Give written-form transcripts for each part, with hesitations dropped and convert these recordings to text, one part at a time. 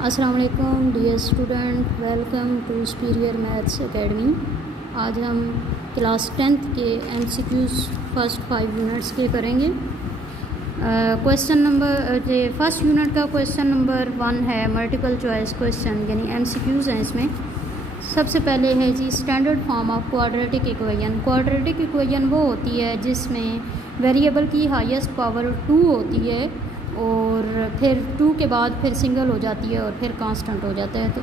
अस्सलाम वालेकुम dear student, welcome to superior maths academy. आज हम क्लास 10th के MCQs फर्स्ट 5 यूनिट्स के करेंगे। क्वेश्चन नंबर फर्स्ट यूनिट का क्वेश्चन नंबर 1 है मल्टीपल चॉइस क्वेश्चन, यानी MCQs हैं इसमें। सबसे पहले है जी standard form of quadratic equation. Quadratic equation वो होती है जिसमें वेरिएबल की हाईएस्ट पावर 2 होती है और फिर 2 के बाद फिर सिंगल हो जाती है और फिर कांस्टेंट हो जाता है। तो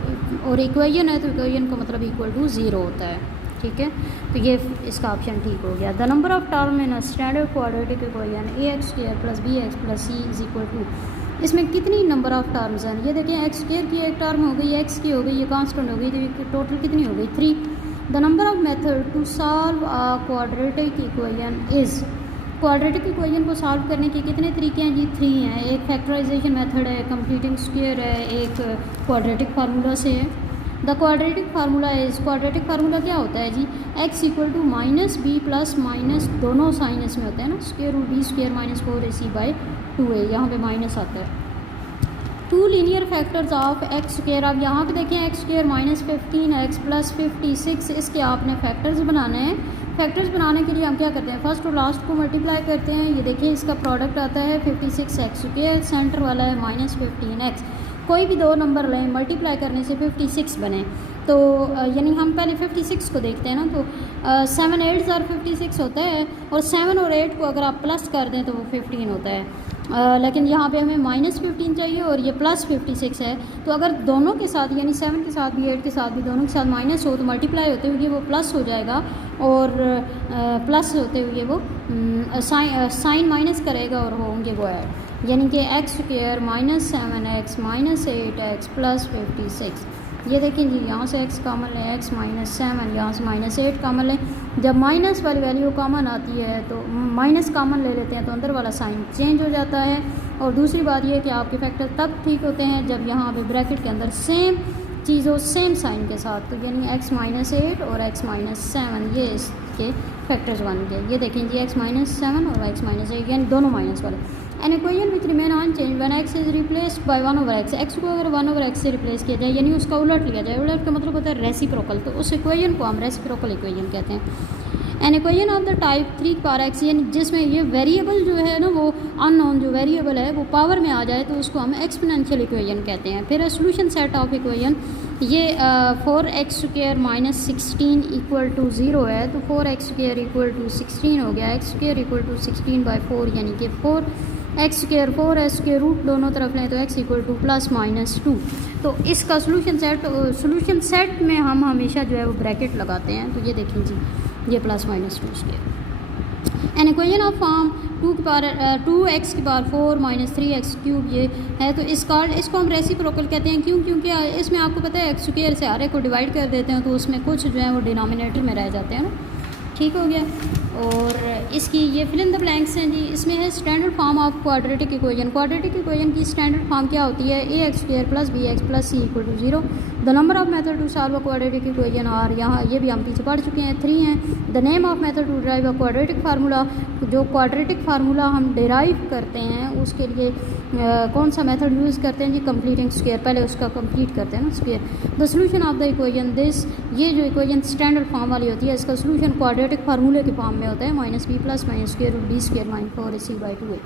और इक्वेशन है तो इक्वेशन का मतलब इक्वल टू 0 होता है, ठीक है। तो ये इसका ऑप्शन ठीक हो गया। The number of term in a standard quadratic equation ax² + bx + c = 2। इसमें कितनी नंबर ऑफ टर्म्स हैं? ये देखिए x² की एक टर्म हो गई, x की हो गई, ये कांस्टेंट हो गई, तो टोटल कितनी हो गई? 3। The number of method to solve a quadratic equation is. Quadratic equation को सॉल्व करने के कितने तरीके हैं जी? 3 हैं। एक फैक्टराइजेशन मेथड है, कंप्लीटिंग स्क्वायर है, एक क्वाड्रेटिक फार्मूला से है। The quadratic formula is, quadratic formula क्या होता है जी? x = -b + माइनस दोनों साइन इसमें होते हैं ना, √b² - 4ac/2a, यहाँ पे माइनस आता है। 2 लीनियर फैक्टर्स ऑफ x²। अब यहाँ पे देखें x² -15x + 56, इसके आपने फैक्टर्स बनाने हैं। फैक्टर्स बनाने के लिए हम क्या करते हैं? फर्स्ट और लास्ट को मल्टीप्लाई करते हैं। ये देखिए इसका प्रोडक्ट आता है 56x², सेंटर वाला है -15x। कोई भी दो नंबर लें, मल्टीप्लाई करने से 56 बने। तो यानी हम पहले 56 को देखते हैं ना, तो 7 8 और 56 होता है, और 7 और 8 को अगर आप प्लस कर दें तो वो 15 होता है। लेकिन यहाँ पे हमें -15 चाहिए और ये +56 है। तो अगर दोनों के साथ यानी 7 के साथ भी 8 के साथ भी दोनों के साथ माइनस हो तो मल्टीप्लाई होते हुए वो प्लस हो जाएगा, और प्लस होते हुए वो साइन माइनस करेगा और होंगे वो ऐड, यानी कि x² -7x -8x + 56। ये देखें जी, यहाँ से x कॉमन है, x -7, यहाँ से -8 कॉमन लें। जब माइनस वाली वैल्यू कॉमन आती है तो माइनस कॉमन ले लेते हैं तो अंदर वाला साइन चेंज हो जाता है। और दूसरी बात ये कि आपके फैक्टर तब ठीक होते हैं जब यहाँ पे ब्रैकेट के अंदर सेम चीज़ हो, सेम साइन के साथ। तो यानी x -8 और x -7 ये इसके फैक्टर्स बन गए। ये देखें जी, x -7 और x -8 यानी दोनों माइनस वाले। An equation which remain unchange when x is replaced by 1/x। x को अगर 1/x से रिप्लेस किया जाए यानी उसका उलट लिया जाए, उलट का मतलब होता है रेसिप्रोकल, तो उस इक्वेशन को हम रेसिप्रोकल इक्वेशन कहते हैं। An equation of the type 3/x, यानी जिसमें ये वेरिएबल जो है ना, वो अननोन जो वेरिएबल है वो पावर में आ जाए तो उसको हम एक्सपोनेंशियल इक्वेशन कहते हैं। फिर सोल्यूशन सेट ऑफ इक्वेशन, ये 4x² -16 = 0 है, तो 4x² = 16 हो गया। x² = 16/4 यानी कि 4x², 4s के रूट दोनों तरफ लें तो x = ±2। तो इसका सोल्यूशन सेट में हम हमेशा जो है वो ब्रैकेट लगाते हैं। तो ये देखें जी, ये +-2²। An equation of form 2x⁴ - 3x³ ये है, तो इसको हम रेसिप्रोकल कहते हैं। क्यों? क्योंकि इसमें आपको पता है x² से हर एक को डिवाइड कर देते हैं तो उसमें कुछ जो है वो डिनोमिनेटर में रह जाते हैं ना, ठीक हो गया। और इसकी ये फिल इन द ब्लैंक्स हैं जी। इसमें है standard form of quadratic equation. Quadratic equation की स्टैंडर्ड फॉर्म क्या होती है? ax² + bx + c = 0। The number of method to solve a quadratic equation, और यहाँ ये भी हम पीछे पढ़ चुके हैं, 3 हैं। The name of method to derive a quadratic formula, जो क्वाड्रेटिक फार्मूला हम डिराइव करते हैं उसके लिए कौन सा मेथड यूज़ करते हैं जी? कंप्लीटिंग स्क्वायर, पहले उसका कंप्लीट करते हैं ना square. The solution of the equation this, ये जो इक्वेशन स्टैंडर्ड फॉर्म वाली होती है इसका सोल्यूशन क्वाड्रेटिक फार्मूले के फॉर्म में होता है, -b + -√b² - 4ac/2a।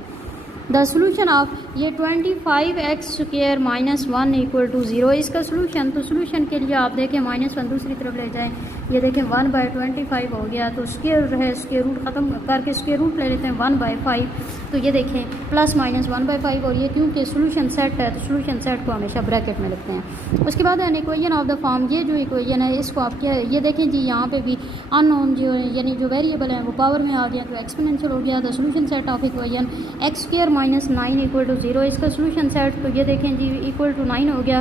The solution of ये 25x² -1 = 0, इसका सोल्यूशन, तो सोल्यूशन के लिए आप देखें -1 दूसरी तरफ ले जाएं, ये देखें 1/25 हो गया, तो स्क्वायर है, स्क्वायर रूट ख़त्म करके स्क्वायर रूट ले लेते हैं 1/5। तो ये देखें +-1/5, और ये क्योंकि सोल्यूशन सेट है तो सोल्यूशन सेट को हमेशा ब्रैकेट में लिखते हैं। उसके बाद an equation of the form, ये जो इक्वेशन है इसको आप क्या, ये देखें जी, यहाँ पे भी अननोन जो यानी जो वेरिएबल है वो पावर में आ गया तो एक्सपोनेंशियल हो गया। The solution set of equation x² -9 = 0, इसका सोल्यूशन सेट, तो ये देखें जी =9 हो गया।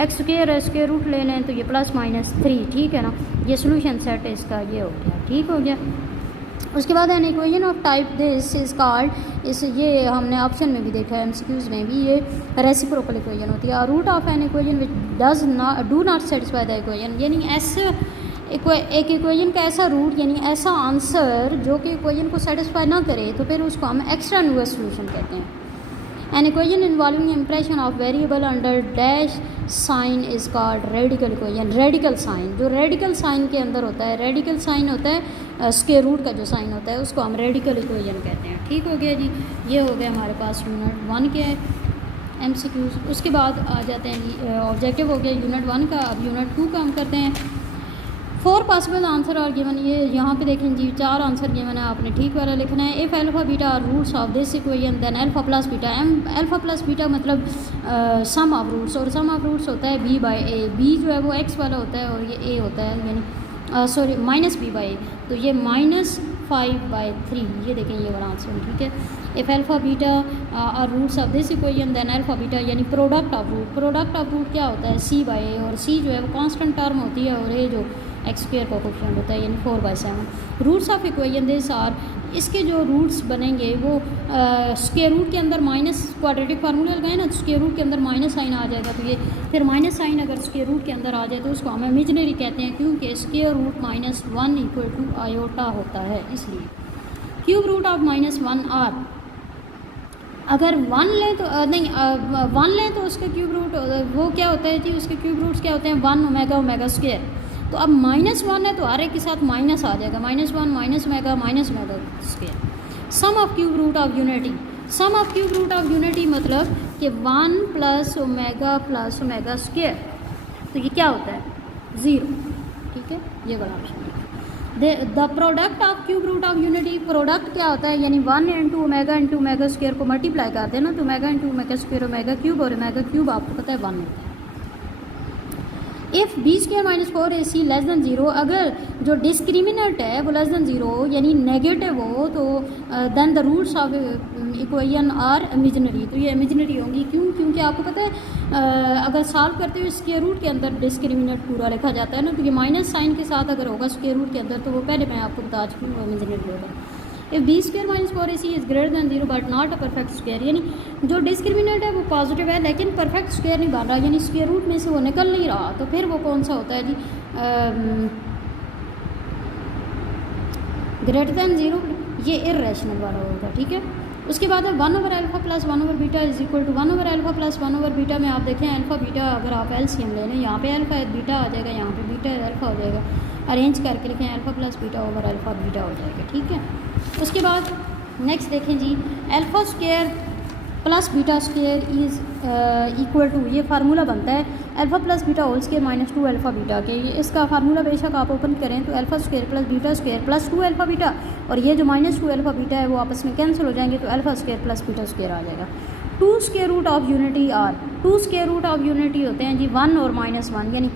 x² स्क्वायर रूट ले लें तो ये +-3, ठीक है ना। ये सोल्यूशन सेट है इसका, ये हो गया, ठीक हो गया। उसके बाद an equation of type this is called, ये हमने ऑप्शन में भी देखा है, MCQs में भी, ये रेसिप्रोकल इक्वेशन होती है। Root of an equation which do not satisfy the equation, यानी ऐसे एक इक्वेशन का ऐसा रूट यानी ऐसा आंसर जो कि इक्वेशन को सेटिस्फाई ना करे तो फिर उसको हम एक्स्ट्रा न्यूअर सोल्यूशन कहते हैं। An equation involving impression of variable under dash sign is called radical equation. Radical sign, जो रेडिकल साइन के अंदर होता है, रेडिकल साइन होता है स्क्वायर रूट का जो साइन होता है, उसको हम रेडिकल इक्वेशन कहते हैं। ठीक हो गया जी, ये हो गया हमारे पास यूनिट 1 के MCQs। उसके बाद आ जाते हैं जी ऑब्जेक्टिव हो गया यूनिट 1 का। अब यूनिट 2 का हम करते हैं। 4 पॉसिबल आंसर और गिवन, ये यहाँ पे देखें जी 4 आंसर गिवन है, आपने ठीक वाला लिखना है। If alpha beta are roots of this equation then alpha plus beta alpha plus beta मतलब सम ऑफ रूट्स, और सम ऑफ रूट्स होता है b/a। b जो है वो x वाला होता है और ये a होता है, यानी सॉरी -b/a, तो ये -5/3, ये देखें ये वाला आंसर। ठीक है, if alpha beta are roots of this equation then alpha beta यानी product of root, product of root क्या होता है c/a, और c जो है वो कांस्टेंट टर्म होती है और a जो एक्स स्क्वायर कोफिशिएंट होता है यानी 4/7। Roots of equation this are, इसके जो रूट्स बनेंगे वो स्क्वायर रूट के अंदर माइनस, क्वाड्रेटिक फार्मूला लगाए ना, तो स्क्वायर रूट के अंदर माइनस साइन आ जाएगा, तो ये फिर माइनस साइन अगर स्क्वायर रूट के अंदर आ जाए तो उसको हम इमेजिनरी कहते हैं, क्योंकि स्क्वायर रूट -1 = आयोटा होता है, इसलिए। क्यूब रूट ऑफ -1 आर, अगर 1 लें तो 1 लें तो उसके क्यूब रूट वो क्या होता है जी, उसके क्यूब रूट्स क्या होते हैं 1 ओमेगा स्क्वायर। तो अब -1 है तो आर के साथ माइनस आ जाएगा, -1 omega square. Sum of cube root of unity, sum of cube root of unity मतलब कि 1 + ओमेगा स्क्वायर, तो ये क्या होता है 0। ठीक है, ये वाला option. The product of cube root of unity, product क्या होता है यानी 1 × ओमेगा स्क्वायर को मल्टीप्लाई कर देना, तो omega × omega square omega cube, और ओमेगा क्यूब आपको पता है 1 होता है। इफ़ b² - 4ac <0, अगर जो डिस्क्रिमिनेंट है वो <0 यानी नेगेटिव हो, तो then the roots of equation are imaginary, तो ये इमेजिनरी होंगी। क्यों? क्योंकि आपको पता है अगर सॉल्व करते हुए स्क्वायर रूट के अंदर डिस्क्रिमिनेंट पूरा लिखा जाता है ना, तो ये माइनस साइन के साथ अगर होगा स्क्वायर रूट के अंदर, तो वो पहले मैं आपको बता चुकी हूँ, वो इमेजिनरी होगा। If b² - 4ac is greater than 0 but not a perfect square, यानी जो डिस्क्रिमिनेंट है वो पॉजिटिव है लेकिन परफेक्ट स्क्वायर नहीं बन रहा, यानी स्क्वायर रूट में से वो निकल नहीं रहा, तो फिर वो कौन सा होता है जी ग्रेटर दैन 0, ये इर्रेशनल वाला होगा। ठीक है, उसके बाद है 1/α + 1/β इज इक्वल टू 1/α + 1/β में आप देखें अल्फा बीटा, अगर आप एलसीएम ले लें, यहाँ पे अल्फा है बीटा आ जाएगा, यहाँ पे बीटा है अल्फा हो जाएगा, अरेंज करके लिखें अल्फा + β/α बीटा हो जाएगा। ठीक है, उसके बाद नेक्स्ट देखें जी α² + β² इज़ इक्वल टू, ये फार्मूला बनता है अल्फा + β² - 2α के, ये इसका फार्मूला बेशक आप ओपन करें तो α² + β² + 2α, और ये जो -2α है वो आपस में कैंसिल हो जाएंगे, तो α² + β² आ जाएगा। 2 square root of unity are, 2 square root of unity होते हैं जी 1 और -1, यानी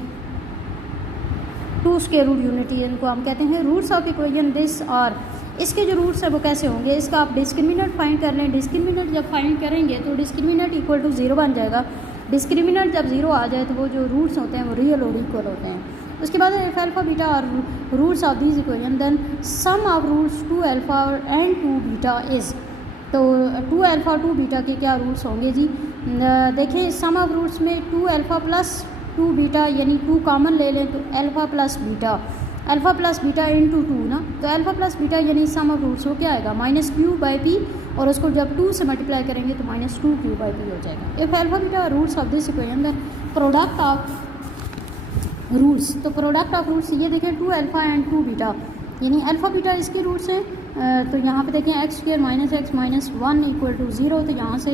2 स्क्वायर रूट यूनिटी, इनको हम कहते हैं roots of equation this are. इसके जो रूट्स है वो कैसे होंगे, इसका आप डिस्क्रिमिनेंट फाइंड कर लें। डिस्क्रिमिनेंट जब फाइंड करेंगे तो डिस्क्रिमिनेंट इक्वल टू 0 बन जाएगा। डिस्क्रिमिनेंट जब 0 आ जाए तो वो जो रूट्स होते हैं वो रियल और इक्वल होते हैं। उसके बाद इफ अल्फा बीटा और roots of this equation then sum of roots 2α and 2β is, तो 2α 2β के क्या रूट्स होंगे जी, देखें सम ऑफ रूट्स में 2α + 2β यानी 2 कॉमन ले लें तो α + β, अल्फा + β × 2 ना, तो अल्फा + बीटा यानी सम ऑफ रूट्स हो क्या आएगा -q/p, और उसको जब 2 से मल्टीप्लाई करेंगे तो -2q/p हो जाएगा। If alpha beta roots of this equation then product of roots, तो प्रोडक्ट ऑफ रूट्स ये देखें 2α एंड 2β, यानी अल्फा बीटा इसके रूट्स हैं, तो यहाँ पे देखें x² - x - 1 = 0, तो यहाँ से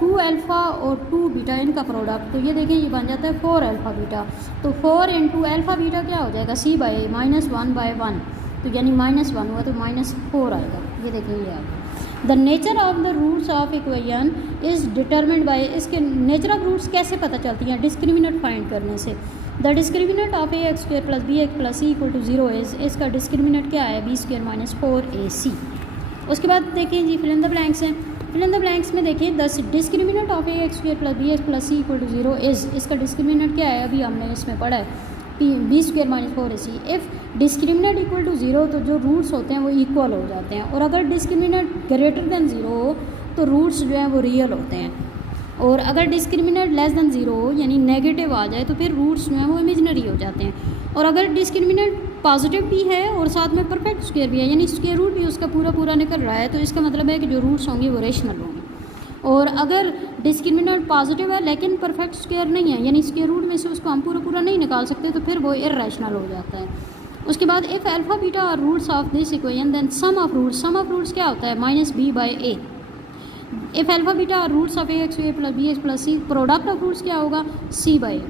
2α और 2β इनका प्रोडक्ट, तो ये देखें ये बन जाता है 4α बीटा, तो 4 × अल्फा बीटा क्या हो जाएगा c/a -1/1, तो यानी -1 हुआ तो -4 आएगा, ये देखें ये आएगा। The nature of the roots of equation is determined by, इसके नेचर ऑफ रूट्स कैसे पता चलती हैं, डिस्क्रिमिनेंट फाइंड करने से। The discriminant of ax² + bx + c = 0 is, इसका डिस्क्रिमिनेंट क्या है b² - 4ac। उसके बाद देखें जी फिल इन द ब्लैंक्स हैं, फिल इन द ब्लैंक्स में देखिए the discriminant of ax² + bx + c = 0 is, इसका डिस्क्रिमिनेंट क्या है अभी हमने इसमें पढ़ा है b² - 4ac। If discriminant equal to 0 तो जो रूट्स होते हैं वो इक्वल हो जाते हैं, और अगर डिस्क्रिमिनेंट ग्रेटर दैन 0 हो तो रूट्स जो हैं वो रियल होते हैं, और अगर डिस्क्रिमिनेंट लेस दैन 0 यानी नेगेटिव आ जाए तो फिर रूट्स जो हैं वो इमेजिनरी हो जाते हैं, और अगर डिस्क्रिमिनेंट पॉजिटिव भी है और साथ में परफेक्ट स्क्वायर भी है यानी स्क्वायर रूट भी उसका पूरा निकल रहा है, तो इसका मतलब है कि जो रूट्स होंगे वो रेशनल होंगे। और अगर डिस्क्रिमिनेंट पॉजिटिव है लेकिन परफेक्ट स्क्वायर नहीं है, यानी स्क्वायर रूट में से उसको हम पूरा नहीं निकाल सकते, तो फिर वो इर्रेशनल हो जाता है। उसके बाद if alpha beta are roots of this equation then sum of roots क्या होता है -b/a। If alpha beta are roots of ax + bx + c, product of roots क्या होगा c/a।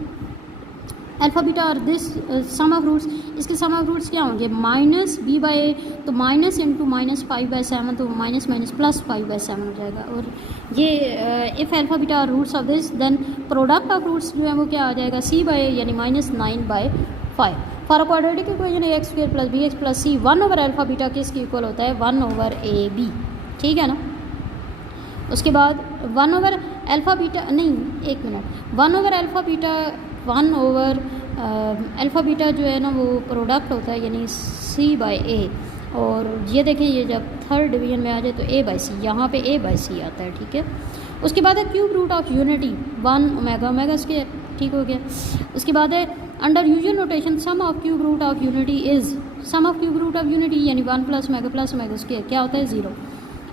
अल्फा बीटा और दिस सम ऑफ रूट्स, इसके sum of roots क्या होंगे -b/a, तो माइनस इंटू -5/7, तो माइनस +5/7 हो जाएगा। और ये इफ़ अल्फा बीटा और roots of this then product of roots जो है वो क्या आ जाएगा c/a, यानी -9/5। For quadratic equation ax² + bx + c 1/अल्फा बीटा किसके इक्वल होता है 1/ab, ठीक है ना। उसके बाद 1/अल्फा बीटा नहीं, एक मिनट, 1/अल्फा बीटा 1/अल्फा बीटा जो है ना वो प्रोडक्ट होता है, यानी c/a। और ये देखें, ये जब थर्ड डिवीजन में आ जाए तो a/c, यहाँ पे a/c आता है, ठीक है। उसके बाद है क्यूब रूट ऑफ यूनिटी 1 ω², ठीक हो गया। उसके बाद है under usual notation sum of cube root of unity is, sum of cube root of unity यानी 1 + ω² क्या होता है 0।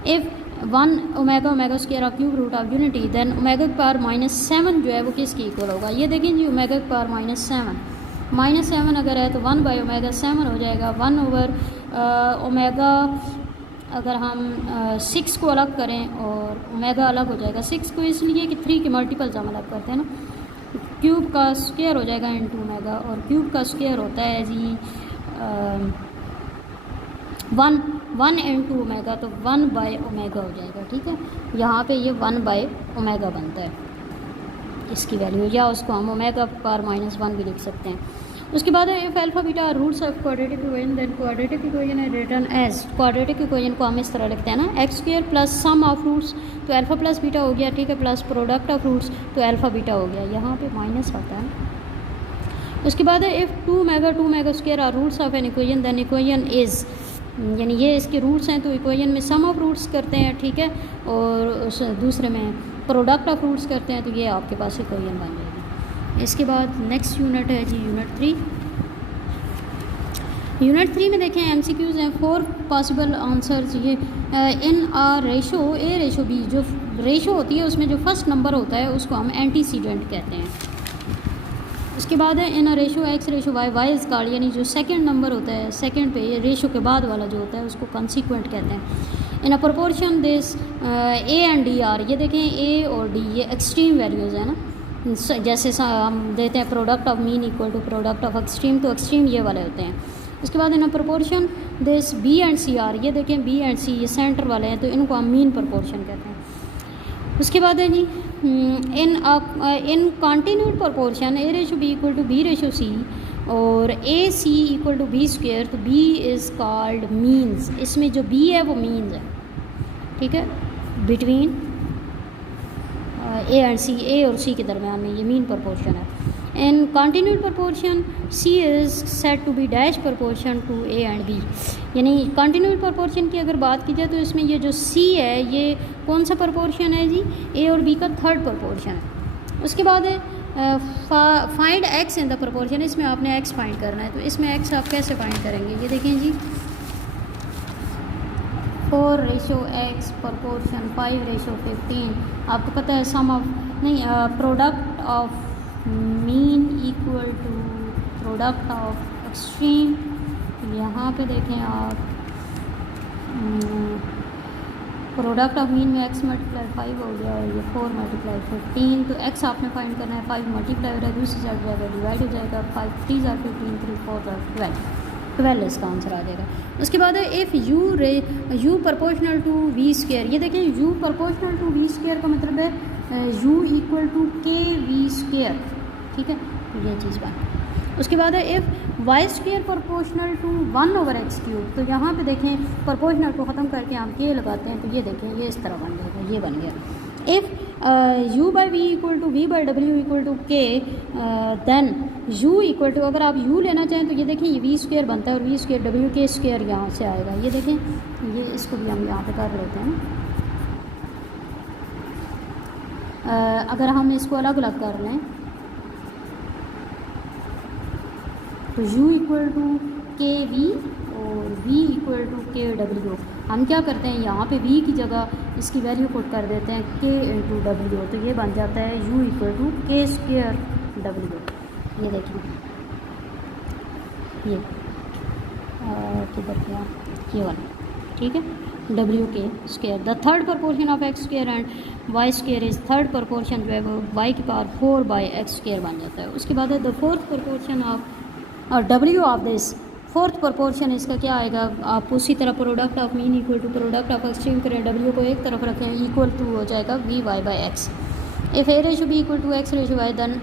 If 1 ω² of cube root of unity then ω⁻7 जो है वो किसके इक्वल होगा, ये देखें जी ω⁻7 अगर है तो 1/ω7 हो जाएगा। 1/ω अगर हम 6 को अलग करें और ओमेगा अलग हो जाएगा, 6 को इसलिए कि 3 के मल्टीपल्स हम अलग करते हैं ना, क्यूब का स्क्वायर हो जाएगा इंटू ओमेगा, और क्यूब का स्क्वायर होता है जी 1 इंटू ओमेगा, तो 1/ω हो जाएगा, ठीक है। यहाँ पे ये 1/ω बनता है इसकी वैल्यू, या उसको हम ω⁻1 भी लिख सकते हैं। उसके बाद है if alpha beta roots of quadratic equation then quadratic equation है रिटर्न एज, क्वाड्रेटिक इक्वेशन को हम इस तरह लिखते हैं ना, x² + सम ऑफ रूट्स, तो अल्फा + बीटा हो गया, ठीक है, प्लस प्रोडक्ट ऑफ रूट्स, तो अल्फा बीटा हो गया, यहाँ पे माइनस आता है। उसके बाद है if 2 are roots of an equation then equation is, यानी ये इसके रूट्स हैं तो इक्वेशन में सम ऑफ रूट्स करते हैं, ठीक है, और उस दूसरे में प्रोडक्ट ऑफ रूट्स करते हैं, तो ये आपके पास इक्वेशन बन जाएगी। इसके बाद नेक्स्ट यूनिट है जी यूनिट 3। यूनिट 3 में देखें MCQs हैं 4 पॉसिबल आंसर्स। ये इन आ रेशो A/B, जो रेशो होती है उसमें जो फर्स्ट नंबर होता है उसको हम एंटीसीडेंट कहते हैं। उसके बाद है in ratio X/Y is called, यानी जो सेकंड नंबर होता है सेकंड पे रेशो के बाद वाला जो होता है उसको कंसीक्वेंट कहते हैं। In a proportion this A and D are, ये देखें A और D ये एक्सट्रीम वैल्यूज़ है ना, जैसे हम देते हैं product of mean equal to product of extreme, तो एक्सट्रीम ये वाले होते हैं। उसके बाद in proportion this B and C are, ये देखें B एंड C ये सेंटर वाले हैं, तो इनको हम मीन प्रोपोर्शन कहते हैं। उसके बाद है जी इन कॉन्टीन्यूड प्रोपोर्शन A/B = B/C और AC = B², तो B इज़ कॉल्ड मीन्स, इसमें जो B है वो मीन्स है, ठीक है, between A and C, A और C के दरमियान में ये मीन प्रोपोर्शन है। In continued proportion C is said to be dash proportion to A and B, यानी कॉन्टीन्यूड प्रोपोर्शन की अगर बात की जाए तो इसमें ये जो C है ये कौन सा प्रोपोर्शन है जी, A और B का थर्ड प्रोपोर्शन है। उसके बाद है find X in the proportion, इसमें आपने X फाइंड करना है, तो इसमें X आप कैसे फाइंड करेंगे, ये देखें जी 4/X प्रोपोर्शन 5/15, आपको पता है सम ऑफ नहीं product of mean equal to product of extreme. यहाँ पे देखें आप प्रोडक्ट ऑफ मीन में x × 5 हो गया और ये 4 × 15, तो x आपने फाइंड करना है, 5 मल्टीप्लाई हो रहा है, दूसरी साइड जाएगा डिवाइड हो जाएगा, 5 3 × 15 3 4 12 इसका आंसर आ जाएगा। उसके बाद है if u proportional to v², ये देखें u प्रोपोर्शनल टू v² का मतलब है u = kv², ठीक है, ये चीज़ बात। उसके बाद है if y² proportional to 1/x³, तो यहाँ पे देखें प्रोपोर्शनल को ख़त्म करके हम k लगाते हैं, तो ये देखें ये इस तरह बन जाएगा, ये बन गया। If u/v = v/w = k then u अगर आप u लेना चाहें तो ये देखें ये v² बनता है और v² w k² यहाँ से आएगा, ये देखें, ये इसको भी हम यहाँ पे कर लेते हैं। अगर हम इसको अलग अलग कर लें तो u = kv और v = kw, हम क्या करते हैं, यहाँ पे v की जगह इसकी वैल्यू पुट कर देते हैं k इंटू डब्ल्यू, तो ये बन जाता है u इक्वल टू के स्क्वेयर डब्ल्यू। ये देखिए, ये किधर गया, ये वाला, ठीक है, डब्ल्यू के square. The third proportion of X square and Y square is, third proportion जो है वो वाई की पावर 4 बाई एक्स स्क्वेयर बन जाता है। उसके बाद है the fourth proportion of W of this, fourth proportion इसका क्या आएगा, आप उसी तरह product of mean equal to product of extreme करें, डब्ल्यू को एक तरफ रखें, इक्वल टू हो जाएगा V Y by X. If A ratio B equal to x ratio Y, then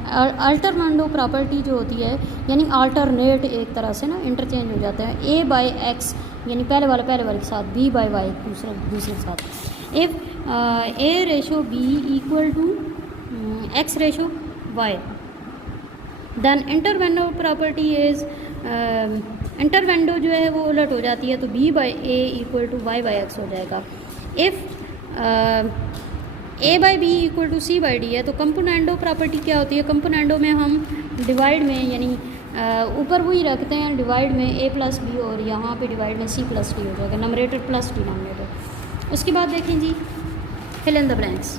alternendo property जो होती है, यानी अल्टरनेट एक तरह से ना इंटरचेंज हो जाता है, ए बाई एक्स यानी पहले वाले के साथ, बी बाई वाई दूसरे के साथ। If A ratio B equal to x ratio Y, then invertendo property is, invertendo जो है वो उलट हो जाती है, तो b by a equal to y by x हो जाएगा। If a by b equal to c by d है, तो कंपोनेंडो प्रॉपर्टी क्या होती है, कंपोनेंडो में हम डिवाइड में यानी ऊपर वही रखते हैं, डिवाइड में ए प्लस बी और यहाँ पे डिवाइड में सी प्लस डी हो जाएगा, नमरेटर प्लस डिनोमिनेटर। उसके बाद देखें जी fill in the blanks.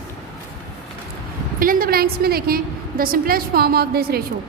Fill in the blanks में देखें the simplest form of this ratio,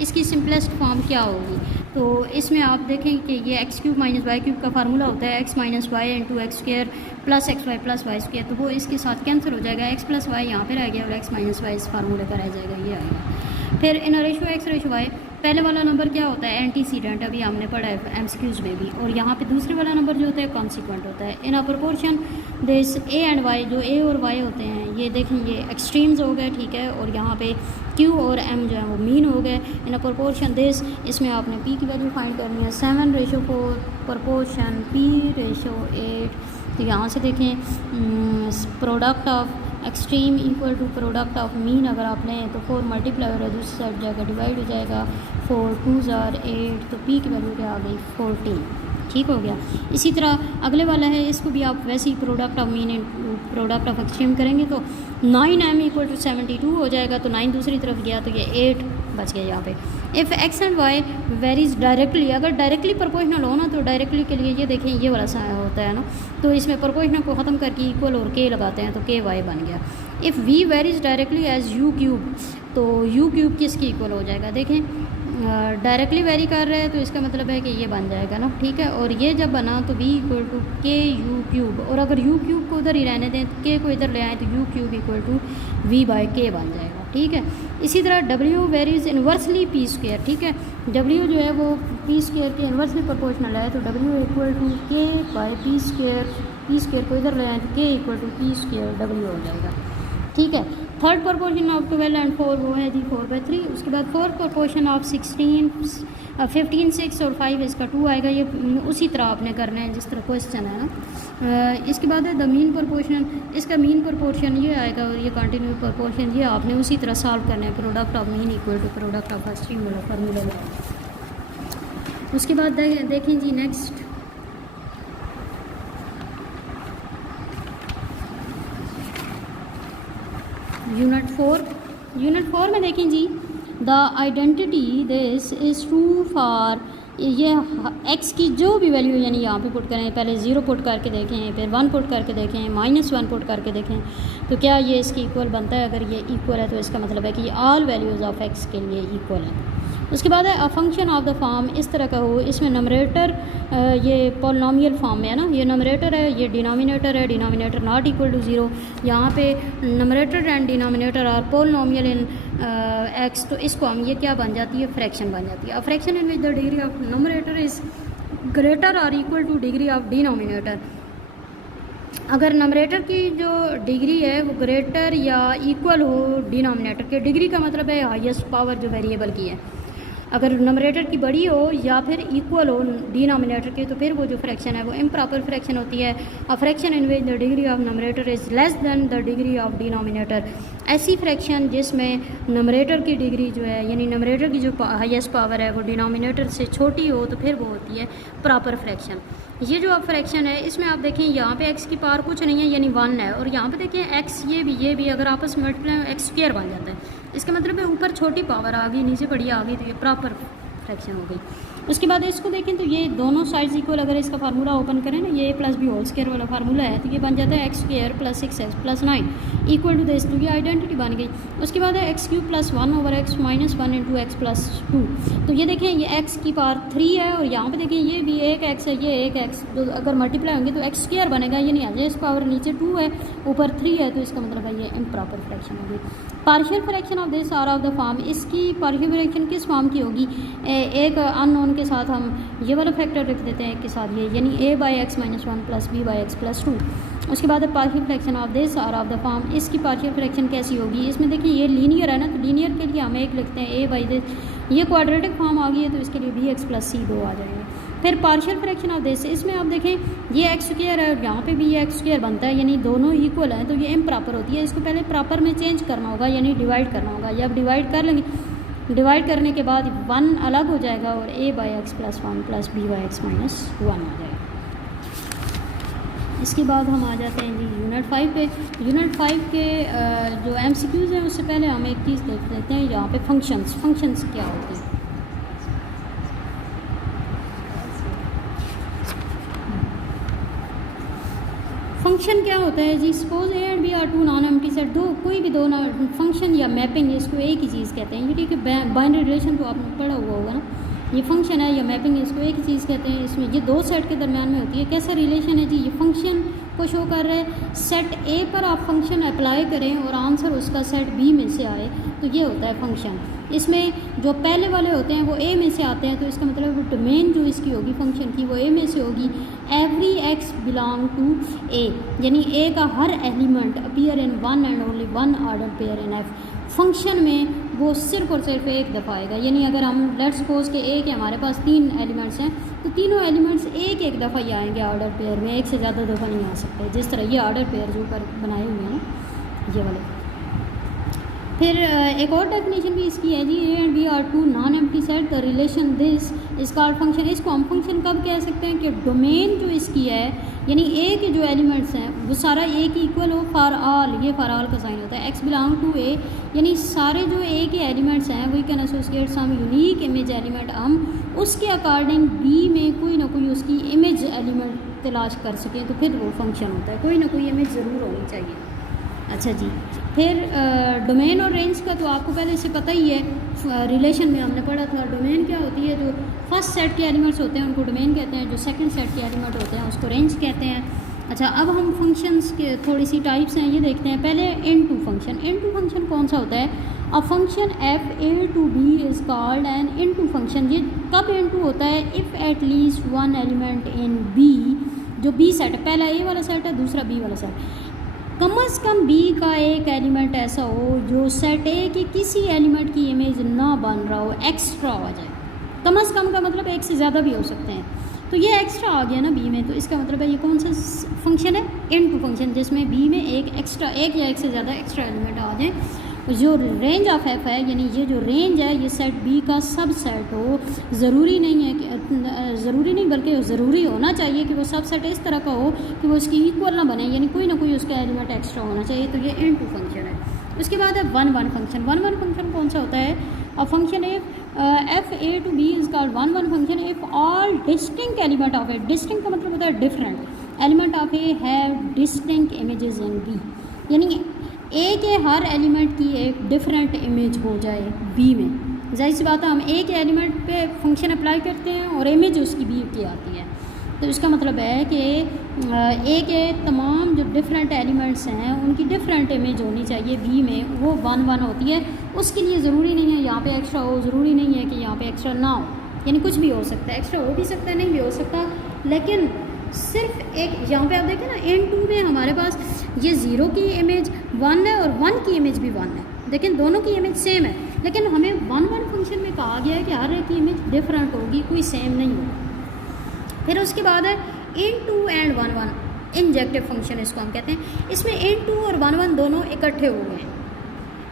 इसकी सिंपलेस्ट फॉर्म क्या होगी, तो इसमें आप देखें कि ये x cube minus y cube का फार्मूला होता है, x minus y into x square plus x y plus y square, तो वो इसके साथ कैंसिल हो जाएगा, एक्स प्लस वाई यहाँ पे रह गया और एक्स माइनस वाई इस फार्मूले पर रह जाएगा, ये आएगा। फिर इन रेशो एक्स रेशो वाई, पहले वाला नंबर क्या होता है, एंटीसीडेंट, अभी हमने पढ़ा है एमसीक्यूज में भी, और यहाँ पे दूसरे वाला नंबर जो होता है कॉन्सिक्वेंट होता है। In a proportion this a and y, जो ए और वाई होते हैं ये देखें ये एक्सट्रीम्स हो गए, ठीक है, और यहाँ पे क्यू और एम जो है वो मीन हो गए। इन अ प्रोपोर्शन दिस, इसमें आपने पी की वैल्यू फाइंड करनी है, 7 रेशो 4 प्रोपोर्शन पी रेशो 8, तो यहाँ से देखें product of extreme equal to product of mean अगर आप लें तो 4 मल्टीप्लाई हो रहा है, दूसरी साइड जाकर डिवाइड हो जाएगा, 4 2 आर 8, तो पी की वैल्यू क्या आ गई 14, ठीक हो गया। इसी तरह अगले वाला है, इसको भी आप वैसे ही product of mean product of extreme करेंगे तो 9m इक्वल टू 72 हो जाएगा, तो 9 दूसरी तरफ गया तो ये 8 बच गया यहाँ पे। If X and Y varies directly, अगर डायरेक्टली प्रोपोर्शनल हो ना तो डायरेक्टली के लिए ये देखें ये वाला सा होता है ना, तो इसमें प्रोपोर्शनल को ख़त्म करके इक्वल और के लगाते हैं तो के वाई बन गया। If V varies directly as U cube, तो यू क्यूब किसके इक्वल हो जाएगा, देखें डायरेक्टली वेरी कर रहे हैं तो इसका मतलब है कि ये बन जाएगा ना, ठीक है, और ये जब बना तो v इक्वल टू के यू क्यूब, और अगर यू क्यूब को उधर ही रहने दें तो के को इधर ले आए तो U cube equal to v by K बन जाएगा, ठीक है। इसी तरह w varies inversely P square, ठीक है, w जो है वो पी स्क्वेयर के इन्वर्सली प्रोपोर्शनल है, तो w equal to K by P square को इधर ले आए तो K equal to P square w हो जाएगा, ठीक है। थर्ड प्रोपोर्शन ऑफ 12 एंड 4 वो है जी 4/3। उसके बाद फोर्थ प्रोपोर्शन ऑफ 16 15 6 और 5 इसका 2 आएगा, ये उसी तरह आपने करना है जिस तरह क्वेश्चन है ना। इसके बाद है द मीन प्रोपोर्शन, इसका मीन प्रोपोर्शन ये आएगा और ये कंटिन्यू प्रोपोर्शन ये आपने उसी तरह सॉल्व करना है, product of mean equal to product of extreme वाला फार्मूला लगाए। उसके बाद देखें जी नेक्स्ट यूनिट 4 में देखें जी the identity this is true for, ये x की जो भी वैल्यू यानी यहाँ पे पुट करें, पहले 0 पुट करके देखें, फिर 1 पुट करके देखें, -1 पुट करके देखें, तो क्या ये इसकी इक्वल बनता है। अगर ये इक्वल है तो इसका मतलब है कि ऑल वैल्यूज़ ऑफ x के लिए इक्वल है। उसके बाद है a function of the form इस तरह का हो, इसमें नमरेटर ये पॉलिनोमियल फॉर्म में है ना, ये नमरेटर है, ये डिनोमिनेटर है, डिनोमिनेटर नॉट इक्वल टू 0, यहाँ पे numerator and denominator are polynomial in x, तो इसको हम ये क्या बन जाती है फ्रैक्शन बन जाती है। A fraction in which the degree of numerator is greater और equal to degree of denominator, अगर नमरेटर की जो डिग्री है वो ग्रेटर या इक्वल हो डिनोमिनेटर के, डिग्री का मतलब है हाईएस्ट पावर जो वेरिएबल की है, अगर नमरेटर की बड़ी हो या फिर इक्वल हो डिनोमिनेटर के, तो फिर वो जो फ्रैक्शन है वो इम्प्रॉपर फ्रैक्शन होती है। A fraction in which the degree of numerator is less than the degree of denominator, ऐसी फ्रैक्शन जिसमें नमरेटर की डिग्री जो है यानी नमरेटर की जो हाईएस्ट पावर है वो डिनोमिनेटर से छोटी हो, तो फिर वो होती है प्रॉपर फ्रैक्शन। ये जो अब फ्रैक्शन है इसमें आप देखें यहाँ पे x की पावर कुछ नहीं है यानी 1 है, और यहाँ पे देखें x ये भी अगर आपस में मल्टीप्लाई एक्स स्क्वायर बन जाता है, इसका मतलब है ऊपर छोटी पावर आ गई नीचे बड़ी आ गई, तो ये प्रॉपर फ्रैक्शन हो गई। उसके बाद इसको देखें तो ये दोनों साइड्स इक्वल, अगर इसका फार्मूला ओपन करें ना, ये प्लस बी होल स्क्वायर वाला फार्मूला है, तो ये बन जाता है X square plus 6x plus 9 equal to this, तो ये आइडेंटिटी बन गई। उसके बाद है X cube plus 1 over X minus 1 into X plus 2। तो ये देखें ये एक्स की पावर 3 है और यहाँ पे देखें ये भी एक एक्स है, ये एक एक्स, तो अगर मल्टीप्लाई होंगे तो एक्स स्क्वायर बनेगा, ये नहीं आ जाए, इस पावर नीचे 2 है ऊपर 3 है, तो इसका मतलब है ये इम्प्रॉपर फ्रैक्शन होगी। Partial fraction of this are of the form, इसकी पार्शियल फ्रैक्शन किस फॉर्म की होगी, एक अननोन के साथ हम ये वाला फैक्टर रख देते हैं एक के साथ ये, यानी a by X minus 1 plus b by X plus 2। उसके बाद partial fraction of this are of the form, इसकी पार्शियल फ्रैक्शन कैसी होगी, इसमें देखिए ये लीनियर है ना, तो लीनियर के लिए हम एक लिखते हैं a बाई दिस, ये क्वाड्रेटिक फॉर्म आ गई है तो इसके लिए b एक्स प्लस c 2 आ जाएंगे। फिर पार्शियल फ्रैक्शन ऑफ दिस, इसमें आप देखें ये एक्स स्क्वायर है और यहाँ पे भी ये एक्स स्क्वायर बनता है, यानी दोनों इक्वल हैं, तो ये इम्प्रॉपर होती है, इसको पहले प्रॉपर में चेंज करना होगा, यानी डिवाइड करना होगा। ये आप डिवाइड कर लेंगे, डिवाइड करने के बाद 1 अलग हो जाएगा और a by X plus 1 plus b by X minus 1 आ जाएगा। इसके बाद हम आ जाते हैं जी यूनिट 5 पे। यूनिट 5 के जो MCQs हैं उससे पहले हम एक चीज़ देख लेते हैं, यहाँ पे फंक्शंस क्या होते हैं। फंक्शन क्या होता है जी, suppose A and B are two non empty set, दो कोई भी दो फंक्शन या मैपिंग, इसको एक ही चीज़ कहते हैं। ये ठीक है, बाइनरी रिलेशन तो आपने पढ़ा हुआ होगा ना, ये फंक्शन है या मैपिंग, इसको एक ही चीज़ कहते हैं। इसमें ये दो सेट के दरमियान में होती है। कैसा रिलेशन है जी, ये फंक्शन को शो कर रहा है, सेट ए पर आप फंक्शन अप्लाई करें और आंसर उसका सेट बी में से आए, तो ये होता है फंक्शन। इसमें जो पहले वाले होते हैं वो ए में से आते हैं, तो इसका मतलब वो डोमेन जो इसकी होगी फंक्शन की वो ए में से होगी। Every x belong to A, यानी ए का हर element appear in one and only one order pair in f. Function में वो सिर्फ और सिर्फ एक दफ़ा आएगा, यानी अगर हम लेट्स सपोज के ए के हमारे पास 3 एलिमेंट्स हैं, तो तीनों एलिमेंट्स एक दफ़ा ही आएंगे ऑर्डर पेयर में, एक से ज़्यादा दफ़ा नहीं आ सकते, जिस तरह ये ऑर्डर पेयर जो ऊपर बनाए हुए हैं ना ये वाले। फिर एक और डेफिनेशन भी इसकी है जी, A and B are two non empty set, the relation this is called function. इसको हम फंक्शन कब कह सकते हैं कि डोमेन जो इसकी है, यानी ए के जो एलिमेंट्स हैं वो सारा ए की इक्वल हो फॉर ऑल, ये फॉर ऑल का साइन होता है। एक्स बिलोंग टू ए, यानी सारे जो ए के एलिमेंट्स हैं we can associate some unique image element, हम उसके अकॉर्डिंग बी में कोई ना कोई उसकी इमेज एलिमेंट तलाश कर सकें, तो फिर वो फंक्शन होता है। कोई ना कोई इमेज ज़रूर होनी चाहिए। अच्छा जी, फिर डोमेन और रेंज का तो आपको पहले से पता ही है, रिलेशन में हमने पढ़ा था। डोमेन क्या होती है, जो फर्स्ट सेट के एलिमेंट्स होते हैं उनको डोमेन कहते हैं, जो सेकंड सेट के एलिमेंट होते हैं उसको रेंज कहते हैं। अच्छा, अब हम फंक्शंस के थोड़ी सी टाइप्स हैं ये देखते हैं। पहले इनटू फंक्शन। इनटू फंक्शन कौन सा होता है, a function F A to B is called an into function. ये कब इनटू होता है, if at least one element in B, जो बी सेट है, पहला ए वाला सेट है दूसरा बी वाला सेट, कम अज़ कम बी का एक एलिमेंट ऐसा हो जो सेट ए के किसी एलिमेंट की इमेज ना बन रहा हो, एक्स्ट्रा आ जाए। कम अज़ कम का मतलब एक से ज़्यादा भी हो सकते हैं, तो ये एक्स्ट्रा आ गया ना बी में, तो इसका मतलब है ये कौन सा फंक्शन है, इनटू फंक्शन, जिसमें बी में एक एक्स्ट्रा, एक या एक से ज़्यादा एक्स्ट्रा एलिमेंट आ जाए। जो रेंज ऑफ एफ है, यानी ये जो रेंज है ये सेट बी का सब सेट हो, ज़रूरी नहीं है कि ज़रूरी नहीं बल्कि ज़रूरी होना चाहिए कि वो सब सेट इस तरह का हो कि वो इसकी इक्वल ना बने, यानी कोई ना कोई उसका एलिमेंट एक्स्ट्रा होना चाहिए, तो ये इनटू फंक्शन है। उसके बाद है one one function. One one function कौन सा होता है, a function F A to B is called one one function if all distinct element of A, distinct का मतलब होता है different, element of A have distinct images in B, यानी A के हर एलिमेंट की एक डिफरेंट इमेज हो जाए बी में। जाहिर सी बात है, हम ए के एलिमेंट पे फंक्शन अप्लाई करते हैं और इमेज उसकी बी की आती है, तो इसका मतलब है कि ए के तमाम जो डिफरेंट एलिमेंट्स हैं उनकी डिफरेंट इमेज होनी चाहिए बी में, वो वन वन होती है। उसके लिए ज़रूरी नहीं है यहाँ पे एक्स्ट्रा हो, ज़रूरी नहीं है कि यहाँ पे एक्स्ट्रा ना हो, यानी कुछ भी हो सकता है, एक्स्ट्रा हो भी सकता है नहीं भी हो सकता, लेकिन सिर्फ एक यहाँ पे आप देखें ना, N2 में हमारे पास ये 0 की इमेज 1 है और 1 की इमेज भी 1 है, लेकिन दोनों की इमेज सेम है, लेकिन हमें 1 1 फंक्शन में कहा गया है कि हर एक की इमेज डिफरेंट होगी, कोई सेम नहीं होगा। फिर उसके बाद है N2 एंड 1 1 इंजेक्टिव फंक्शन, इसको हम कहते हैं। इसमें N2 और 1 1 दोनों इकट्ठे हो गए हैं।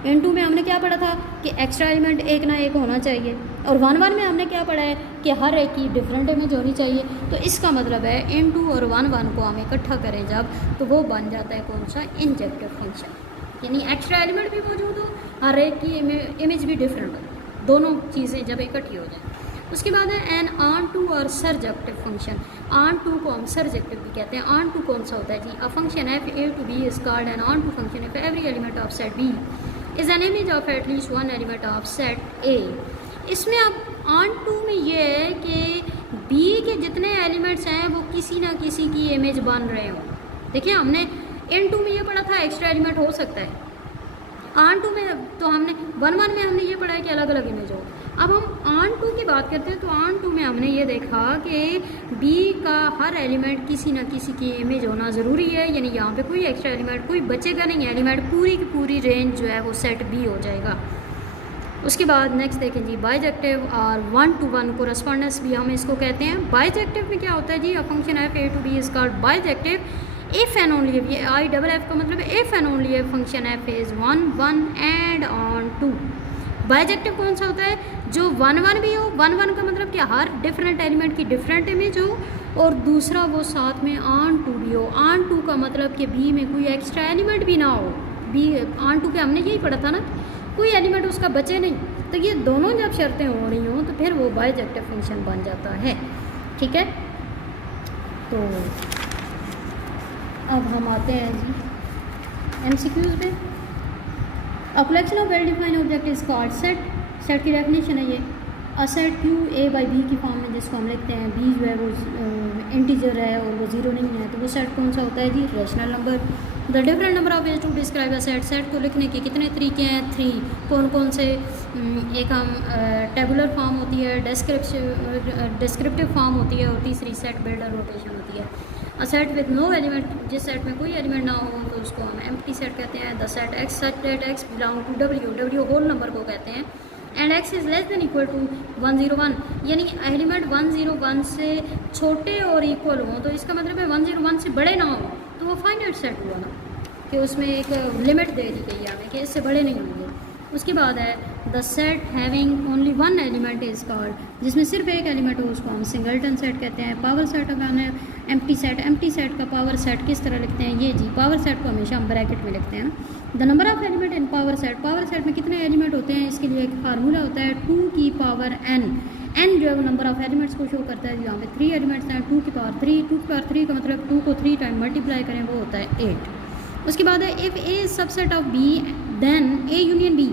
N2 में हमने क्या पढ़ा था कि एक्स्ट्रा एलिमेंट एक ना एक होना चाहिए, और 1 1 में हमने क्या पढ़ा है कि हर एक की डिफरेंट इमेज होनी चाहिए। तो इसका मतलब है N2 और 1 1 को हम इकट्ठा करें जब, तो वो बन जाता है कौन सा, इंजेक्टिव फंक्शन, यानी एक्स्ट्रा एलिमेंट भी मौजूद हो, हर एक की इमेज भी डिफरेंट हो, दोनों चीज़ें जब इकट्ठी हो जाए। उसके बाद है एन ऑन टू और सर्जेक्टिव फंक्शन। ऑन टू को हम सर्जेक्टिव भी कहते हैं। ऑन टू कौन सा होता है जी? A function F A to B is called an onto function if every element of set B is an image of at least one element of set A. इसमें अब ऑन टू में ये है कि बी के जितने elements हैं वो किसी ना किसी की इमेज बन रहे हो। देखिए हमने इन टू में ये पढ़ा था एक्स्ट्रा एलिमेंट हो सकता है, ऑन टू में तो हमने वन में हमने ये पढ़ा है कि अलग अलग इमेज हो। अब हम ऑन टू की बात करते हैं तो ऑन टू में हमने ये देखा कि बी का हर एलिमेंट किसी ना किसी की इमेज होना ज़रूरी है, यानी यहाँ पे कोई एक्स्ट्रा एलिमेंट कोई बचेगा नहीं, एलिमेंट पूरी की पूरी रेंज जो है वो सेट बी हो जाएगा। उसके बाद नेक्स्ट देखें जी बाइजेक्टिव और वन टू वन कोरस्पॉन्डेंस भी हम इसको कहते हैं। बाइजेक्टिव में क्या होता है जी? A function F A to B is called bijective if and only ये आई डबल एफ का मतलब है if and only function f is one one and onto. Bijective कौन सा होता है? जो वन वन भी हो, वन वन का मतलब कि हर डिफरेंट एलिमेंट की डिफरेंट इमेज हो, और दूसरा वो साथ में ऑन टू भी हो। ऑन टू का मतलब कि बी में कोई एक्स्ट्रा एलिमेंट भी ना हो। बी ऑन टू के हमने यही पढ़ा था ना, कोई एलिमेंट उसका बचे नहीं। तो ये दोनों जब शर्तें हो रही हों तो फिर वो बाइजेक्टिव फंक्शन बन जाता है। ठीक है, तो अब हम आते हैं जी एमसीक्यूज पे। A collection of well defined object is called set. Set की डेफिनेशन है ये a set Q A by B की फॉर्म में जिसको हम लिखते हैं, बी जो है वो इंटीजर है और वो ज़ीरो नहीं है, तो वो सेट कौन सा होता है जी? Rational number. The different number of ways to describe a set. Set को लिखने के कितने तरीके हैं? 3। कौन कौन से? एक हम टेबुलर फॉर्म होती है, डिस्क्रिप्टिव फॉर्म होती है, और तीसरी सेट बिल्डर रोटेशन होती है। A set with no element, जिस सेट में कोई एलिमेंट ना हो तो उसको हम एम्प्टी सेट कहते हैं। The set X such that X belong to W, W whole number को कहते हैं। And X is less than equal to 101, यानी एलिमेंट 101 से छोटे और इक्वल हों, तो इसका मतलब है 101 से बड़े ना हो, तो वो फाइनाइट सेट हुआ ना, कि उसमें एक लिमिट दे दी गई है हमें कि इससे बड़े नहीं होंगे। उसके बाद है the set having only one element is called, जिसमें सिर्फ एक एलिमेंट हो उसको हम सिंगलटन सेट कहते हैं। पावर सेट अगर है एम्प्टी सेट, एम्प्टी सेट का पावर सेट किस तरह लिखते हैं? ये जी पावर सेट को हमेशा हम ब्रैकेट में लिखते हैं। The number of element in power set में कितने एलिमेंट होते हैं? इसके लिए एक फार्मूला होता है 2 की पावर n। n जो है वो नंबर ऑफ एलिमेंट्स को शो करता है। यहाँ पे 3 एलिमेंट्स हैं, 2 की पावर 3। 2 की पावर 3 का मतलब 2 को 3 टाइम मल्टीप्लाई करें वो होता है 8। उसके बाद है if A subset of B then A union B.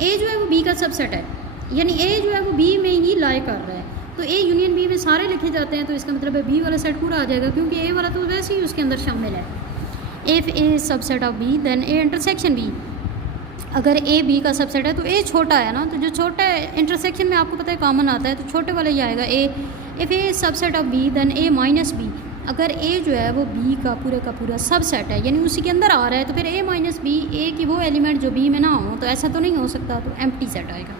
A जो है वो बी का सबसेट है, यानी ए जो है वो बी में ही लाई कर रहा है, तो ए यूनियन बी में सारे लिखे जाते हैं, तो इसका मतलब है बी वाला सेट पूरा आ जाएगा, क्योंकि ए वाला तो वैसे ही उसके अंदर शामिल है। If A subset of B then A intersection B. अगर ए बी का सबसेट है तो ए छोटा है ना, तो जो छोटा है इंटरसेक्शन में आपको पता है कॉमन आता है, तो छोटे वाला ही आएगा A. If A subset of B then A minus B. अगर ए जो है वो बी का पूरा सबसेट है, यानी उसी के अंदर आ रहा है, तो फिर ए माइनस बी, ए की वो एलिमेंट जो बी में ना हो, तो ऐसा तो नहीं हो सकता, तो एम्प्टी सेट आएगा।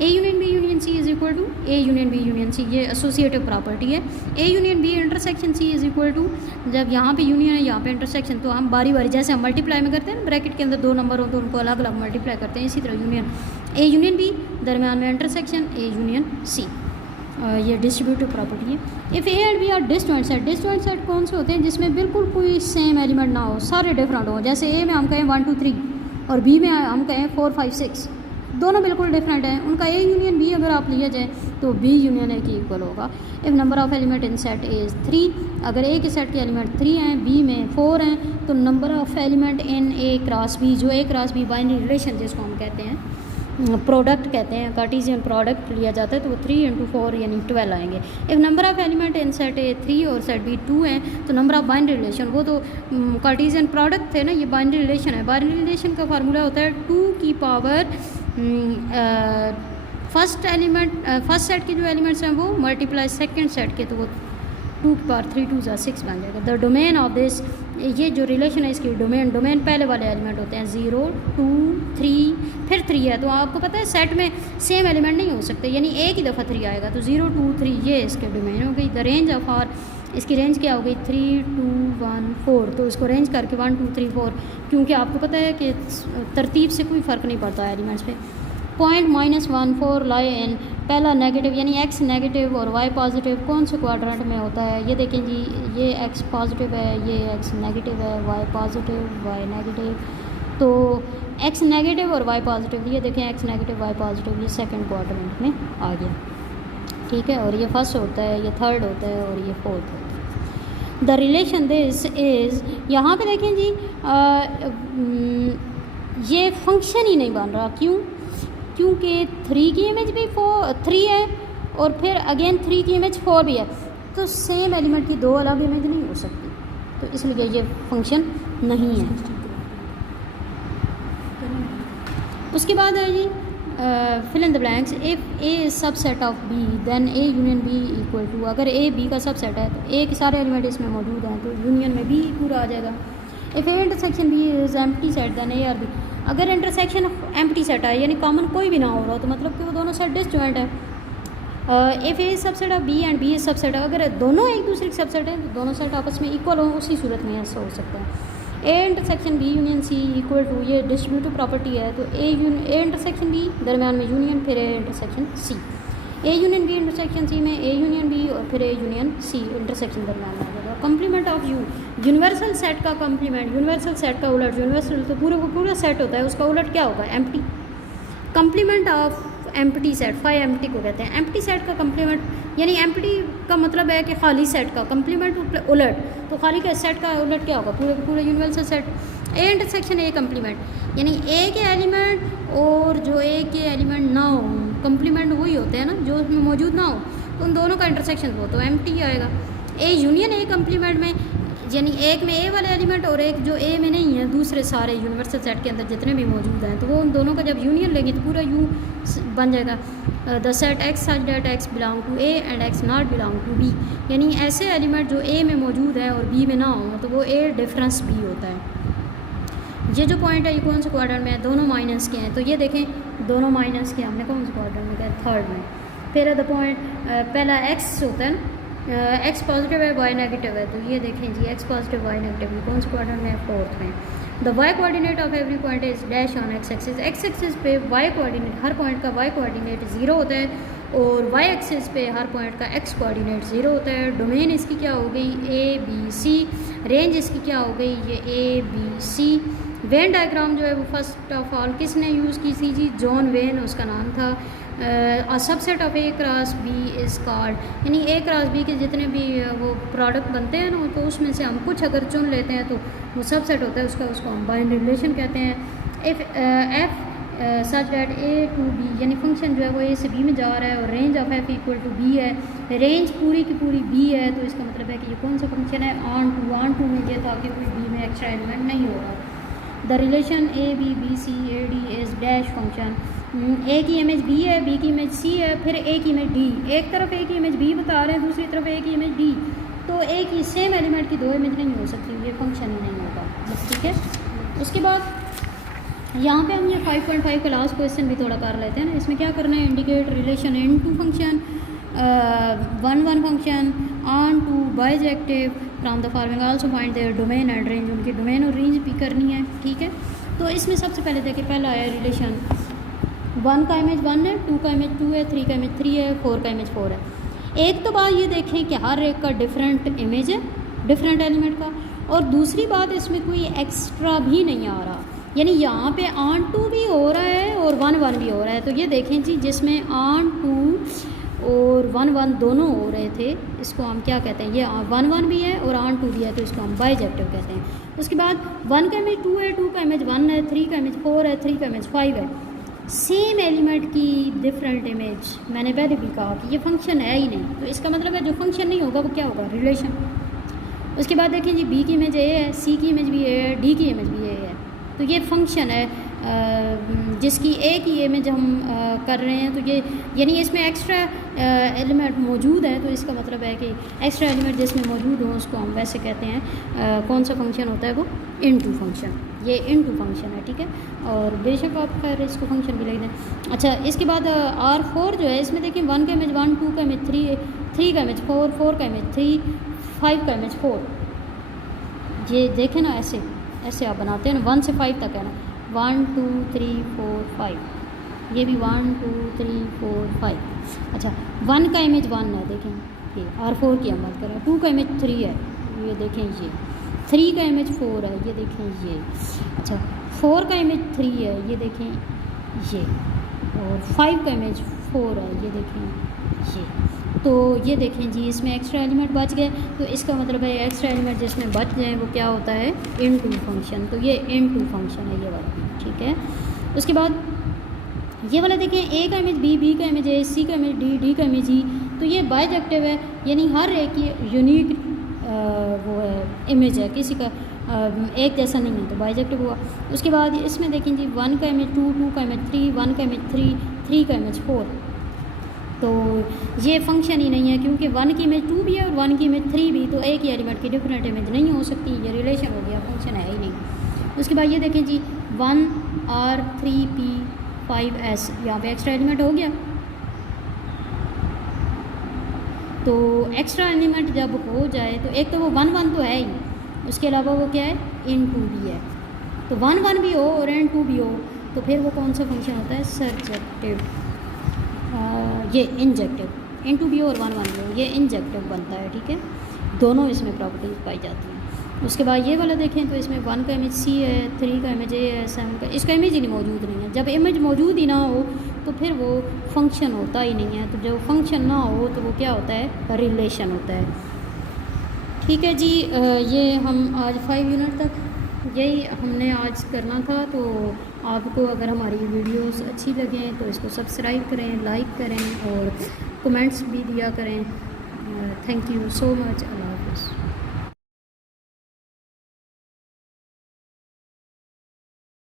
A union B union C is equal to A union B union C, ये एसोसिएटिव प्रॉपर्टी है। A union B intersection C is equal to, जब यहाँ पे यूनियन है यहाँ पे इंटरसेक्शन, तो हम बारी बारी जैसे हम मल्टीप्लाई में करते हैं ना, ब्रैकेट के अंदर 2 नंबर हो तो उनको अलग अलग मल्टीप्लाई करते हैं, इसी तरह यूनियन ए यूनियन बी, दरम्यान में इंटरसेक्शन ए यूनियन सी, ये डिस्ट्रीब्यूटिव प्रॉपर्टी है। If A and B are disjoint set. Disjoint set कौन से होते हैं? जिसमें बिल्कुल कोई सेम एलिमेंट ना हो, सारे डिफरेंट हो। जैसे ए में हम कहें 1 2 3 और बी में हम कहें 4 5 6, दोनों बिल्कुल डिफरेंट हैं। उनका ए यूनियन बी अगर आप लिया जाए तो बी यूनियन ए की इक्वल होगा। If number of element in set A is 3, अगर ए के सेट के एलिमेंट 3 हैं, बी में 4 हैं, तो number of element in A cross B, जो A cross B binary relation जिसको हम कहते हैं, प्रोडक्ट कहते हैं, कार्टेशियन प्रोडक्ट लिया जाता है, तो वो 3 × 4 यानी 12 आएंगे। If number of element in set ए 3 और सेट बी 2 हैं, तो नंबर ऑफ बाइनरी रिलेशन, वो तो कार्टेशियन प्रोडक्ट थे ना, ये बाइनरी रिलेशन है। बाइनरी रिलेशन का फार्मूला होता है 2 की पावर फर्स्ट सेट के जो एलिमेंट्स हैं वो मल्टीप्लाई सेकंड सेट के, तो वो 2 की पावर 3 2 6 बन जाएगा। द डोमेन ऑफ दिस, ये जो रिलेशन है इसकी डोमेन पहले वाले एलिमेंट होते हैं 0 2 3 फिर 3 है, तो आपको पता है सेट में सेम एलिमेंट नहीं हो सकते, यानी एक ही दफ़ा 3 आएगा, तो 0 2 3 ये इसके डोमेन हो गई। द रेंज ऑफ आर, इसकी रेंज क्या हो गई? 3 2 1 4, तो इसको रेंज करके 1 2 3 4, क्योंकि आपको पता है कि तरतीब से कोई फ़र्क नहीं पड़ता है एलिमेंट्स पे। पॉइंट -1 4 लाई इन, पहला नेगेटिव यानी एक्स नेगेटिव और वाई पॉजिटिव कौन से क्वाड्रेंट में होता है? ये देखें जी, ये एक्स पॉजिटिव है, ये एक्स नेगेटिव है, वाई पॉजिटिव वाई नेगेटिव, तो एक्स नेगेटिव और वाई पॉजिटिव, ये देखें एक्स नेगेटिव वाई पॉजिटिव, ये सेकंड क्वाड्रेंट में आ गया। ठीक है, और ये फर्स्ट होता है, ये थर्ड होता है और ये फोर्थ होता है। द रिलेशन दिस इज़, यहाँ पे देखें जी ये फंक्शन ही नहीं बन रहा। क्यों? क्योंकि 3 की इमेज भी 3 है और फिर अगेन 3 की इमेज 4 भी है, तो सेम एलिमेंट की 2 अलग इमेज नहीं हो सकती, तो इसलिए ये फंक्शन नहीं है। उसके बाद है जी fill in the blanks. If A is subset of B then A union B equal to, अगर ए बी का सबसेट है तो ए के सारे एलिमेंट इसमें मौजूद हैं तो यूनियन में बी पूरा आ जाएगा। If A intersection B is empty set then A are B, अगर इंटरसेक्शन एम्प्टी सेट है यानी कॉमन कोई भी ना हो रहा तो मतलब कि वो दोनों सेट डिसजॉइंट है। If A subset of B and B is subset, अगर दोनों एक दूसरे के सबसेट हैं तो दोनों सेट आपस में इक्वल हो, उसी सूरत में ऐसा हो सकता है। A intersection B union C equal to, ये डिस्ट्रीब्यूटिव प्रॉपर्टी है तो ए इंटरसेक्शन बी दरम्यान में यूनियन, फिर A intersection C, A union B intersection C में ए यूनियन बी और फिर ए यूनियन सी इंटरसेक्शन दरम्यान में आ जाएगा। Complement of you, universal set का कम्प्लीमेंट, यूनिवर्सल सेट का उलट, यूनिवर्सल तो पूरा सेट होता है, उसका उलट क्या होगा? Empty. Complement of empty set, 5 empty को कहते हैं। एम्प्टी सेट का कम्प्लीमेंट यानी एम्प्टी का मतलब है कि खाली सेट का, कम्प्लीमेंट उलट, तो खाली का सेट का उलट क्या होगा? पूरे universal set. A intersection A complement यानी ए के एलिमेंट और जो ए के एलिमेंट ना हो, कम्प्लीमेंट वही होते हैं ना जो उसमें मौजूद ना हो, तो उन दोनों का इंटरसेक्शन हो तो एम्प्टी आएगा। ए यूनियन ए कम्प्लीमेंट में यानी एक में ए वाले एलिमेंट और एक जो ए में नहीं है, दूसरे सारे यूनिवर्सल सेट के अंदर जितने भी मौजूद हैं, तो वो उन दोनों का जब यूनियन लेंगे तो पूरा यू बन जाएगा। The set X such that X belong to A and X not belong to B, यानी ऐसे एलिमेंट जो ए में मौजूद है और बी में ना हो तो वो ए डिफरेंस बी होता है। ये जो पॉइंट है ये कौन से क्वाड्रेंट में है? दोनों माइनस के हैं, तो ये देखें दोनों माइनस के, हमने कौन से क्वाड्रेंट में किया? थर्ड में। फिर द पॉइंट पहला एक्स होता है ना, एक्स पॉजिटिव है वाई नेगेटिव है, तो ये देखें जी एक्स पॉजिटिव वाई नेगेटिव, कौन से क्वाड्रेंट में? फोर्थ में। The Y coordinate of every point is dash on X axis, X axis पे वाई कोऑर्डिनेट, हर पॉइंट का वाई कोऑर्डिनेट 0 होता है और वाई एक्सिस पे हर पॉइंट का एक्स कोऑर्डिनेट 0 होता है। डोमेन इसकी क्या हो गई? ए बी सी। रेंज इसकी क्या हो गई? ये A B C. Venn diagram जो है वो फर्स्ट ऑफ ऑल किसने यूज़ की थी जी? जॉन वेन उसका नाम था। Subset of A cross B is called, यानी ए क्रॉस बी के जितने भी वो प्रोडक्ट बनते हैं ना, तो उसमें से हम कुछ अगर चुन लेते हैं तो वो सबसेट होता है उसको हम बाइनरी रिलेशन कहते हैं। If F such that A to B, यानी फंक्शन जो है वो ए से बी में जा रहा है और range of F equal to B है, रेंज पूरी की पूरी बी है, तो इसका मतलब है कि ये कौन सा फंक्शन है? ऑन टू में ये था कि कोई बी में एक्स्ट्रा एलिमेंट नहीं होगा। The relation A B B C A D is dash function, A की इमेज बी है, बी की इमेज सी है, फिर ए की इमेज डी, एक तरफ ए की इमेज बी बता रहे हैं, दूसरी तरफ ए की इमेज डी, तो ए की सेम एलिमेंट की 2 इमेज नहीं हो सकती, ये फंक्शन ही नहीं होगा। ठीक है, उसके बाद यहाँ पे हम ये 5.5 का लास्ट क्वेश्चन भी थोड़ा कर लेते हैं ना। इसमें क्या करना है? Indicate relation into function, 1 function onto bijective from the following, also find their domain and range, उनकी डोमेन और रेंज भी करनी है। ठीक है, तो इसमें सबसे पहले देखिए पहला है रिलेशन 1 का इमेज 1 है, 2 का इमेज 2 है, 3 का इमेज 3 है, 4 का इमेज 4 है। एक तो बात ये देखें कि हर एक का डिफरेंट इमेज है डिफरेंट एलिमेंट का, और दूसरी बात इसमें कोई एक्स्ट्रा भी नहीं आ रहा, यानी यहाँ पे ऑन टू भी हो रहा है और 1 भी हो रहा है। तो ये देखें जी जिसमें ऑन टू और 1 दोनों हो रहे थे, इसको हम क्या कहते हैं? ये 1 भी है और ऑन टू भी है, तो इसको हम बाइजेक्टिव कहते हैं। उसके बाद 1 का इमेज 2 है, 2 का इमेज 1 है, 3 का इमेज 4 है, 3 का इमेज 5 है। सेम एलिमेंट की डिफरेंट इमेज, मैंने पहले भी कहा कि ये फंक्शन है ही नहीं, तो इसका मतलब है जो फंक्शन नहीं होगा वो क्या होगा? रिलेशन। उसके बाद देखें जी बी की इमेज ए है, सी की इमेज भी ए है, डी की इमेज भी ए है, तो ये फंक्शन है जिसकी ए की इमेज हम कर रहे हैं, तो ये यानी इसमें एक्स्ट्रा एलिमेंट मौजूद है, तो इसका मतलब है कि एक्स्ट्रा एलिमेंट जिसमें मौजूद हो उसको हम वैसे कहते हैं कौन सा फंक्शन होता है? वो इनटू फंक्शन, ये इनटू फंक्शन है। ठीक है, और बेशक आप खैर इसको फंक्शन भी लिख दें। अच्छा, इसके बाद R4 जो है, इसमें देखिए 1 का इमेज 1, 2 का इमेज 3, 3 का इमेज 4, 4 का इमेज 3, 5 का इमेज 4, ये देखें ना, ऐसे ऐसे आप बनाते हैं ना, 1 से 5 तक है ना, 1 2 3 4 5, ये भी 1 2 3 4 5। अच्छा, 1 का इमेज 1 है, देखें ये R4 की हम बात करें, 2 का इमेज 3 है, ये देखें ये 3 का इमेज 4 है, ये देखें ये। अच्छा, 4 का इमेज 3 है, ये देखें ये, और 5 का इमेज 4 है, ये देखें ये। तो ये देखें जी, इसमें एक्स्ट्रा एलिमेंट बच गए, तो इसका मतलब है एक्स्ट्रा एलिमेंट जिसमें बच जाए वो क्या होता है, इनटू फंक्शन। तो ये इनटू फंक्शन है ये वाला, ठीक है। उसके बाद ये वाला देखें, ए का इमेज बी, बी का इमेज ए, सी का इमेज डी, डी का इमेज ई। तो ये बाइजेक्टिव है, यानी हर एक की यूनिक वो है इमेज है, किसी का एक जैसा नहीं है, तो बाइजेक्टिव हुआ। उसके बाद इसमें देखें जी, 1 का इमेज 2, 2 का इमेज 3, 1 का इमेज 3, 3 का इमेज 4। तो ये फंक्शन ही नहीं है, क्योंकि 1 की इमेज 2 भी है और 1 की इमेज 3 भी, तो एक ही एलिमेंट की डिफरेंट इमेज नहीं हो सकती, ये रिलेशन हो गया, फंक्शन है ही नहीं। उसके बाद ये देखें जी, 1R3P5S, यहाँ पे एक्स्ट्रा एलिमेंट हो गया। तो एक्स्ट्रा एलिमेंट जब हो जाए तो एक तो वो 1 1 तो है ही, उसके अलावा वो क्या है, इनटू भी है। तो 1 1 भी हो और इनटू भी हो, तो फिर वो कौन सा फंक्शन होता है, सर्जेक्टिव। ये इंजेक्टिव, इनटू भी हो और 1 1 भी हो, ये इंजेक्टिव बनता है, ठीक है। दोनों इसमें प्रॉपर्टीज पाई जाती हैं। उसके बाद ये वाला देखें, तो इसमें 1 का इमेज सी है, 3 का इमेज ए है, 7 का, इसका इमेज ही नहीं मौजूद नहीं है। जब इमेज मौजूद ही ना हो तो फिर वो फंक्शन होता ही नहीं है। तो जब फंक्शन ना हो तो वो क्या होता है, रिलेशन होता है, ठीक है जी। ये हम आज 5 यूनिट तक यही हमने आज करना था। तो आपको अगर हमारी वीडियोस अच्छी लगें तो इसको सब्सक्राइब करें, लाइक करें और कमेंट्स भी दिया करें। Thank you so much. अल्लाह हाफ़िज़।